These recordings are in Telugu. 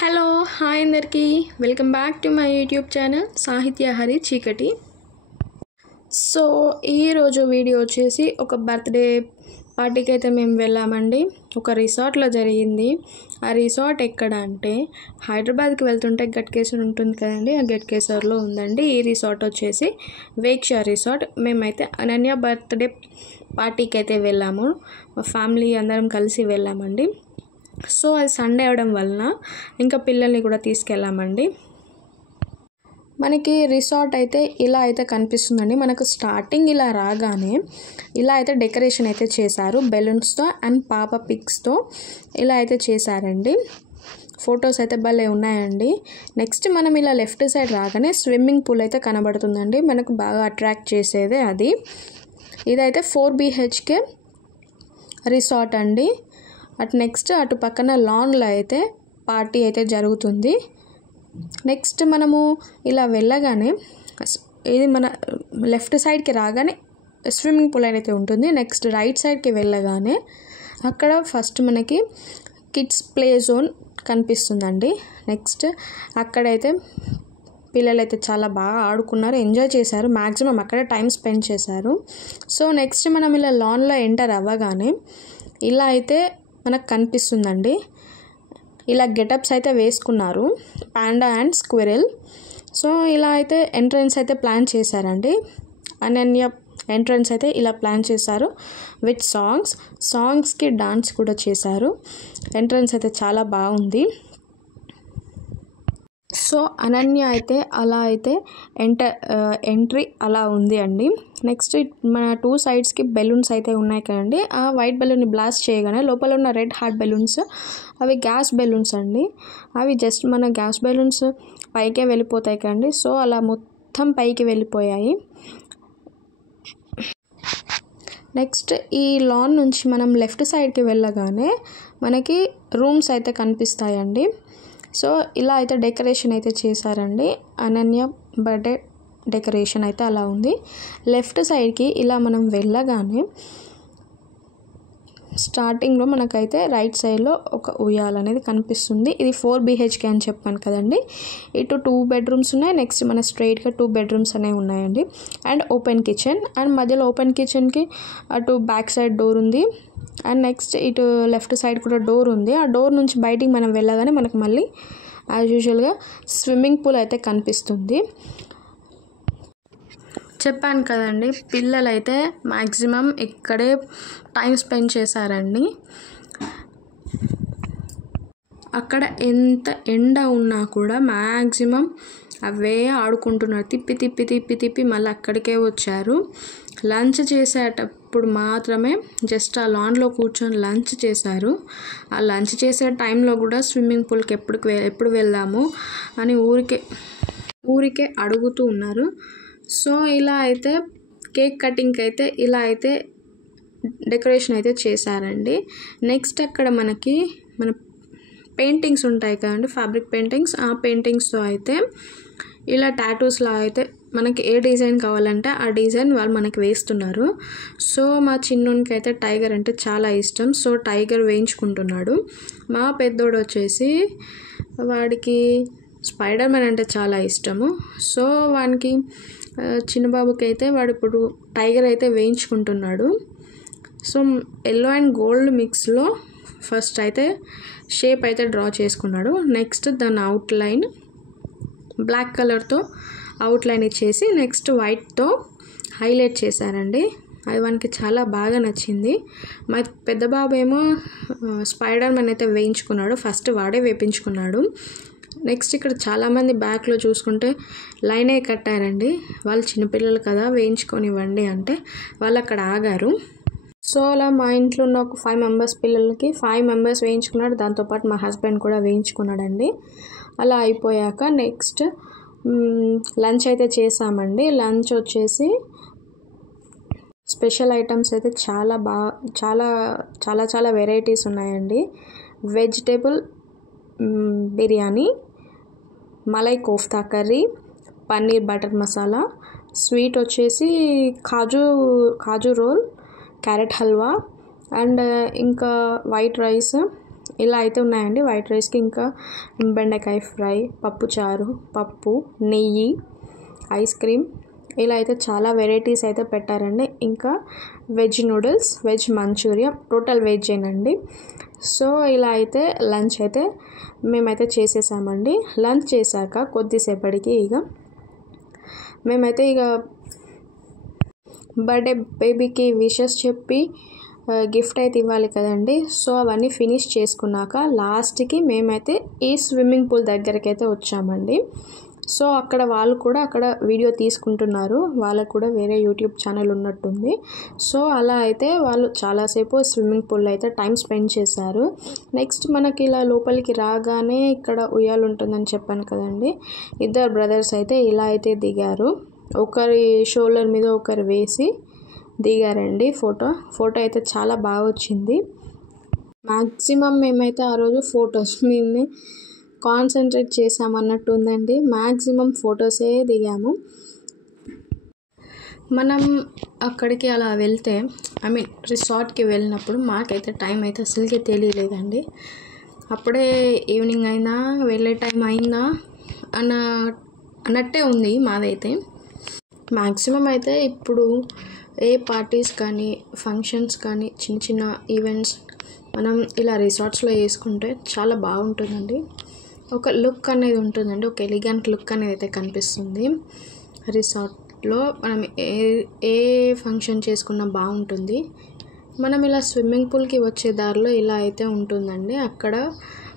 హలో హాయ్ అందరికీ welcome back to my YouTube channel సాహిత్య హరి చీకటి. సో ఈరోజు వీడియో వచ్చేసి ఒక బర్త్డే పార్టీకి అయితే మేము వెళ్ళామండి. ఒక రిసార్ట్లో జరిగింది. ఆ రిసార్ట్ ఎక్కడ అంటే హైదరాబాద్కి వెళ్తుంటే గట్కేసర్ ఉంటుంది కదండి, ఆ గట్కేసర్లో ఉందండి. ఈ రిసార్ట్ వచ్చేసి వేక్ష రిసార్ట్. మేమైతే అనన్య బర్త్డే పార్టీకి అయితే వెళ్ళాము. మా ఫ్యామిలీ అందరం కలిసి వెళ్ళామండి. సో అది సండే అవడం వలన ఇంకా పిల్లల్ని కూడా తీసుకెళ్ళామండి. మనకి రిసార్ట్ అయితే ఇలా అయితే కనిపిస్తుందండి. మనకు స్టార్టింగ్ ఇలా రాగానే ఇలా అయితే డెకరేషన్ అయితే చేశారు బెలూన్స్తో అండ్ పాప పిక్స్తో ఇలా అయితే చేశారండి. ఫొటోస్ అయితే భలే ఉన్నాయండి. నెక్స్ట్ మనం ఇలా లెఫ్ట్ సైడ్ రాగానే స్విమ్మింగ్ పూల్ అయితే కనబడుతుందండి. మనకు బాగా అట్రాక్ట్ చేసేదే అది. ఇదైతే 4 BHK రిసార్ట్ అండి. అటు నెక్స్ట్ అటు పక్కన లాన్లో అయితే పార్టీ అయితే జరుగుతుంది. నెక్స్ట్ మనము ఇలా వెళ్ళగానే ఇది మన లెఫ్ట్ సైడ్కి రాగానే స్విమ్మింగ్ పూల్ అయితే ఉంటుంది. నెక్స్ట్ రైట్ సైడ్కి వెళ్ళగానే అక్కడ ఫస్ట్ మనకి కిడ్స్ ప్లే జోన్ కనిపిస్తుందండి. నెక్స్ట్ అక్కడైతే పిల్లలైతే చాలా బాగా ఆడుకున్నారు, ఎంజాయ్ చేశారు. మ్యాక్సిమం అక్కడే టైం స్పెండ్ చేశారు. సో నెక్స్ట్ మనం ఇలా లాన్లో ఎంటర్ అవ్వగానే ఇలా అయితే మనకు కనిపిస్తుందండి. ఇలా గెటప్స్ అయితే వేసుకున్నారు, పాండా అండ్ స్క్విరెల్. సో ఇలా అయితే ఎంట్రన్స్ అయితే ప్లాన్ చేశారండి. అనన్య ఎంట్రన్స్ అయితే ఇలా ప్లాన్ చేశారు విత్ సాంగ్స్కి డాన్స్ కూడా చేశారు. ఎంట్రన్స్ అయితే చాలా బాగుంది. సో అనన్య అయితే అలా అయితే ఎంట్రీ అలా ఉంది అండి. నెక్స్ట్ మన 2 సైడ్స్కి బెలూన్స్ అయితే ఉన్నాయి కదండి. ఆ వైట్ బెలూన్ని బ్లాస్ట్ చేయగానే లోపల ఉన్న రెడ్ హార్ట్ బెలూన్స్ అవి గ్యాస్ బెలూన్స్ అండి. అవి జస్ట్ మన గ్యాస్ బెలూన్స్ పైకే వెళ్ళిపోతాయి కదండి. సో అలా మొత్తం పైకి వెళ్ళిపోయాయి. నెక్స్ట్ ఈ లాన్ నుంచి మనం లెఫ్ట్ సైడ్కి వెళ్ళగానే మనకి రూమ్స్ అయితే కనిపిస్తాయండి. సో ఇలా అయితే డెకరేషన్ అయితే చేశారండి. అనన్య బర్త్డే డెకరేషన్ అయితే అలా ఉంది. లెఫ్ట్ సైడ్కి ఇలా మనం వెళ్ళగానే స్టార్టింగ్లో మనకైతే రైట్ సైడ్లో ఒక ఉయ్యాల అనేది కనిపిస్తుంది. ఇది 4 BHK అని చెప్పాను కదండి. ఇటు 2 బెడ్రూమ్స్ ఉన్నాయి. నెక్స్ట్ మన స్ట్రైట్గా 2 బెడ్రూమ్స్ అనేవి ఉన్నాయండి. అండ్ ఓపెన్ కిచెన్, అండ్ మధ్యలో ఓపెన్ కిచెన్కి అటు బ్యాక్ సైడ్ డోర్ ఉంది. అండ్ నెక్స్ట్ ఇటు లెఫ్ట్ సైడ్ కూడా డోర్ ఉంది. ఆ డోర్ నుంచి బయటికి మనం వెళ్ళగానే మనకు మళ్ళీ యాజ్ యూజువల్గా స్విమ్మింగ్ పూల్ అయితే కనిపిస్తుంది. చెప్పాను కదండి, పిల్లలైతే మ్యాక్సిమం ఇక్కడే టైం స్పెండ్ చేశారండి. అక్కడ ఎంత ఎండ ఉన్నా కూడా మ్యాక్సిమం అవే ఆడుకుంటున్నారు. తిప్పి తిప్పి తిప్పి తిప్పి మళ్ళీ అక్కడికే వచ్చారు. లంచ్ చేసేటప్పుడు మాత్రమే జస్ట్ ఆ లాన్లో కూర్చొని లంచ్ చేశారు. ఆ లంచ్ చేసే టైంలో కూడా స్విమ్మింగ్ పూల్కి ఎప్పుడు వెళ్దాము అని ఊరికే అడుగుతూ ఉన్నారు. సో ఇలా అయితే కేక్ కటింగ్కి అయితే ఇలా అయితే డెకరేషన్ అయితే చేశారండి. నెక్స్ట్ అక్కడ మన పెయింటింగ్స్ ఉంటాయి కదండి, ఫ్యాబ్రిక్ పెయింటింగ్స్. ఆ పెయింటింగ్స్తో అయితే ఇలా టాటూస్లా అయితే మనకి ఏ డిజైన్ కావాలంటే ఆ డిజైన్ వాళ్ళు మనకి వేస్తున్నారు. సో మా చిన్నోనికి అయితే టైగర్ అంటే చాలా ఇష్టం. సో టైగర్ వేయించుకుంటున్నాడు. మా పెద్దోడు వచ్చేసి వాడికి స్పైడర్ మ్యాన్ అంటే చాలా ఇష్టము. సో వానికి చిన్నబాబుకి అయితే వాడు ఇప్పుడు టైగర్ అయితే వేయించుకుంటున్నాడు. సో ఎల్లో అండ్ గోల్డ్ మిక్స్లో ఫస్ట్ అయితే షేప్ అయితే డ్రా చేసుకున్నాడు. నెక్స్ట్ దాని అవుట్లైన్ బ్లాక్ కలర్తో అవుట్లైన్ ఇచ్చేసి నెక్స్ట్ వైట్తో హైలైట్ చేశారండి. అది వానికి చాలా బాగా నచ్చింది. మా పెద్ద బాబు ఏమో స్పైడర్ మ్యాన్ అయితే వేయించుకున్నాడు. ఫస్ట్ వాడే వేయించుకున్నాడు. నెక్స్ట్ ఇక్కడ చాలామంది బ్యాక్లో చూసుకుంటే లైనే కట్టారండి. వాళ్ళు చిన్నపిల్లలు కదా, వేయించుకొనివ్వండి అంటే వాళ్ళు అక్కడ ఆగారు. సో అలా మా ఇంట్లో ఉన్న ఒక 5 మెంబర్స్ పిల్లలకి 5 మెంబర్స్ వేయించుకున్నాడు. దాంతోపాటు మా హస్బెండ్ కూడా వేయించుకున్నాడండి. అలా అయిపోయాక నెక్స్ట్ లంచ్ అయితే చేసామండి. లంచ్ వచ్చేసి స్పెషల్ ఐటమ్స్ అయితే చాలా వెరైటీస్ ఉన్నాయండి. Vegetable biryani, malai kofta curry, paneer butter masala, sweet వచ్చేసి కాజు రోల్, క్యారెట్ హల్వా, అండ్ ఇంకా వైట్ రైస్, ఇలా అయితే ఉన్నాయండి వైట్ రైస్కి. ఇంకా బెండకాయ ఫ్రై, పప్పు చారు, పప్పు, నెయ్యి, ఐస్ క్రీమ్, ఇలా అయితే చాలా వెరైటీస్ అయితే పెట్టారండి. ఇంకా veg noodles, veg manchuria, total veg ఏనండి. సో ఇలా అయితే లంచ్ అయితే మేమైతే చేసేసామండి. లంచ్ చేశాక కొద్దిసేపటికి మేమైతే బర్త్డే బేబీకి విషెస్ చెప్పి గిఫ్ట్ అయితే ఇవ్వాలి కదండి. సో అవన్నీ ఫినిష్ చేసుకున్నాక లాస్ట్కి మేమైతే ఈ స్విమ్మింగ్ పూల్ దగ్గరికి అయితే వచ్చామండి. సో అక్కడ వాళ్ళు కూడా అక్కడ వీడియో తీసుకుంటున్నారు. వాళ్ళకు కూడా వేరే యూట్యూబ్ ఛానల్ ఉన్నట్టుంది. సో అలా అయితే వాళ్ళు చాలాసేపు స్విమ్మింగ్ పూల్లో అయితే టైం స్పెండ్ చేశారు. నెక్స్ట్ మనకి ఇలా లోపలికి రాగానే ఇక్కడ ఉయ్యాలు ఉంటుందని చెప్పాను కదండి. ఇద్దరు బ్రదర్స్ అయితే ఇలా అయితే దిగారు. ఒకరి షోల్డర్ మీద ఒకరు వేసి దిగారండి. ఫోటో అయితే చాలా బాగా వచ్చింది. మ్యాక్సిమం మేమైతే ఆ రోజు ఫొటోస్ మీదనే కాన్సన్ట్రేట్ చేసామన్నట్టు ఉందండి. మ్యాక్సిమం ఫొటోసే దిగాము. మనం అక్కడికి అలా వెళ్తే రిసార్ట్కి వెళ్ళినప్పుడు మాకైతే టైం అయితే అసలుకే తెలియలేదండి. అప్పుడే ఈవినింగ్ అయిందా, వెళ్ళే టైం అయిందా అన్నట్టే ఉంది మాదైతే. మ్యాక్సిమం అయితే ఇప్పుడు ఏ పార్టీస్ కానీ ఫంక్షన్స్ కానీ చిన్న చిన్న ఈవెంట్స్ మనం ఇలా రిసార్ట్స్లో వేసుకుంటే చాలా బాగుంటుందండి. ఒక లుక్ అనేది ఉంటుందండి, ఒక ఎలిగెంట్ లుక్ అనేది అయితే కనిపిస్తుంది. రిసార్ట్లో మనం ఏ ఫంక్షన్ చేసుకున్నా బాగుంటుంది. మనం ఇలా స్విమ్మింగ్ పూల్కి వచ్చే దారిలో ఇలా అయితే ఉంటుందండి. అక్కడ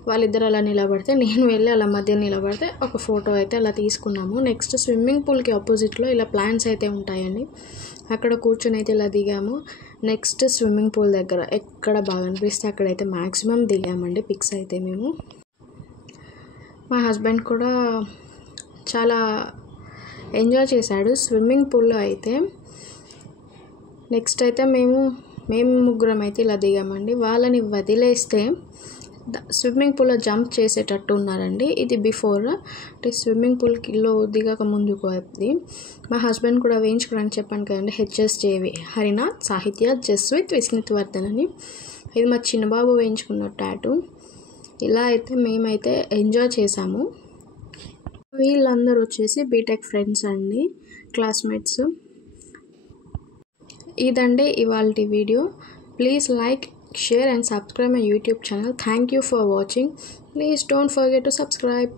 వాళ్ళిద్దరు అలా నిలబడితే నేను వెళ్ళి అలా మధ్య నిలబడితే ఒక ఫోటో అయితే అలా తీసుకున్నాము. నెక్స్ట్ స్విమ్మింగ్ పూల్కి ఆపోజిట్లో ఇలా ప్లాంట్స్ అయితే ఉంటాయండి. అక్కడ కూర్చొని అయితే ఇలా దిగాము. నెక్స్ట్ స్విమ్మింగ్ పూల్ దగ్గర ఎక్కడ బాగా అనిపిస్తే అక్కడైతే మ్యాక్సిమం దిగామండి పిక్స్ అయితే మేము. మా హస్బెండ్ కూడా చాలా ఎంజాయ్ చేశాడు స్విమ్మింగ్ పూల్లో అయితే. నెక్స్ట్ అయితే మేము ముగ్గురం అయితే ఇలా దిగామండి. వాళ్ళని వదిలేస్తే స్విమ్మింగ్ పూల్లో జంప్ చేసేటట్టు ఉన్నారండి. ఇది బిఫోర్, అంటే స్విమ్మింగ్ పూల్కిలో దిగక ముందుకు అది. మా హస్బెండ్ కూడా వేయించుకోవడానికి చెప్పాను కదండి, HSJV హరినాథ్ సాహిత్య జస్విత్ విస్నిత్వర్ధన్ అని. ఇది మా చిన్నబాబు వేయించుకున్న టాటూ. ఇలా అయితే మేమైతే ఎంజాయ్ చేసాము. వీళ్ళందరూ వచ్చేసి బీటెక్ ఫ్రెండ్స్ అండి, క్లాస్మేట్స్. ఇదండి ఇవాల్టి video. Please like, share and subscribe my YouTube channel. Thank you for watching. Please don't forget to subscribe.